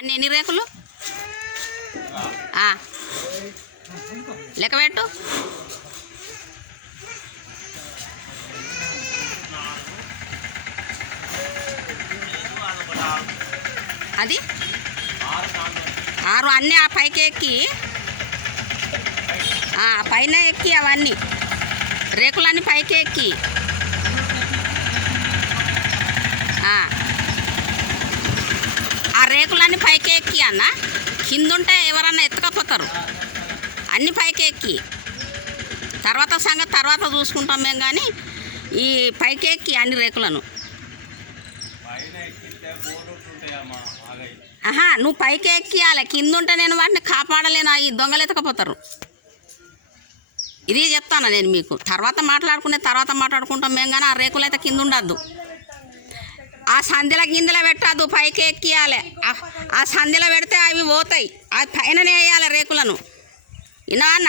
అన్ని ఎన్ని రేకులు లెక్క పెట్టు. అది 6 అన్నీ ఆ పైకి ఎక్కి పైన ఎక్కి అవన్నీ రేకులన్నీ పైకి ఎక్కి ఆ రేకులన్నీ పైకి ఎక్కి అన్న కిందుంటే ఎవరన్నా ఎత్తుకపోతారు. అన్నీ పైకి ఎక్కి తర్వాత సంగతి తర్వాత చూసుకుంటాం మేము. కానీ ఈ పైకి ఎక్కి అన్ని రేకులను నువ్వు పైకి ఎక్కియాలి. కింద ఉంటే నేను వాటిని కాపాడలేను, ఈ దొంగలు ఎత్తకపోతారు. ఇది చెప్తాను నేను మీకు. తర్వాత మాట్లాడుకుంటాం మేము. కానీ ఆ రేకులు అయితే కింద ఉండద్దు, ఆ సంధిల గిందెల పెట్టద్దు, పైకి ఎక్కియాలి. ఆ సంధిలో పెడితే అవి పోతాయి, అది పైననే వేయాలి రేకులను. విన్నా అన్న.